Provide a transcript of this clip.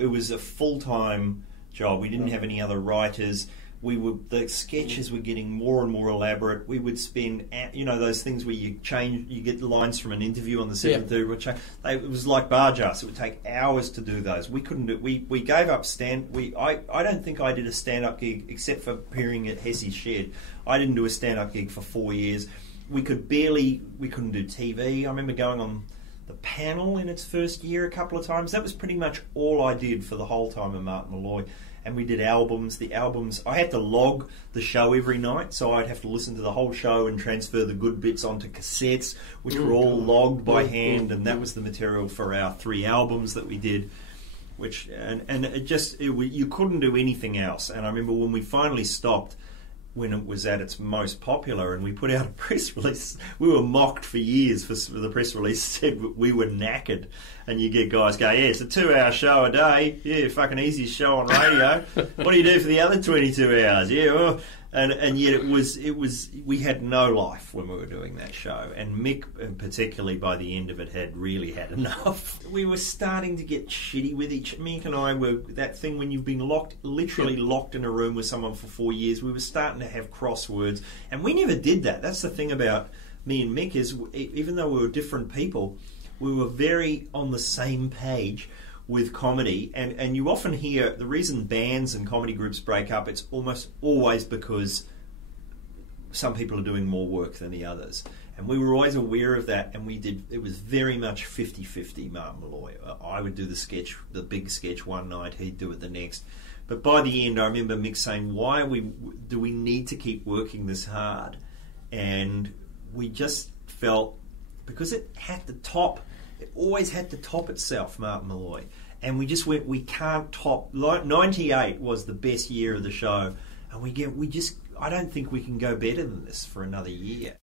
It was a full-time job. We didn't have any other writers. The sketches were getting more and more elaborate. We would spend, those things where you get lines from an interview on the 7:30. It was like bar jars. It would take hours to do those. We couldn't do. We gave up I don't think I did a stand-up gig except for appearing at Hessie's Shed. I didn't do a stand-up gig for 4 years. We couldn't do TV. I remember going on the panel in its first year a couple of times. That was pretty much all I did for the whole time of Martin Molloy. And we did albums. The albums, I had to log the show every night, so I'd have to listen to the whole show and transfer the good bits onto cassettes, which were all logged by hand, and that was the material for our 3 albums that we did. You couldn't do anything else. And I remember when we finally stopped, when it was at its most popular, and we put out a press release. We were mocked for years for the press release said we were knackered, and you get guys go, yeah, it's a 2-hour show a day, yeah, fucking easiest show on radio. What do you do for the other 22 hours? Yeah, well, and yet it was we had no life when we were doing that show, and Mick particularly by the end of it had really had enough. We were starting to get shitty with Mick and I were that thing when you've been literally locked in a room with someone for 4 years. We were starting to have crosswords, and we never did that. That's the thing about me and Mick is even though we were different people, we were very on the same page with comedy, and you often hear the reason bands and comedy groups break up, it's almost always because some people are doing more work than the others, and we were always aware of that, and it was very much 50-50 Martin Molloy. I would do the big sketch one night, he'd do it the next, but by the end I remember Mick saying, why do we need to keep working this hard? And we just felt, because it always had to top itself, Martin Molloy. And we just went, we can't top. 98 was the best year of the show. And I don't think we can go better than this for another year.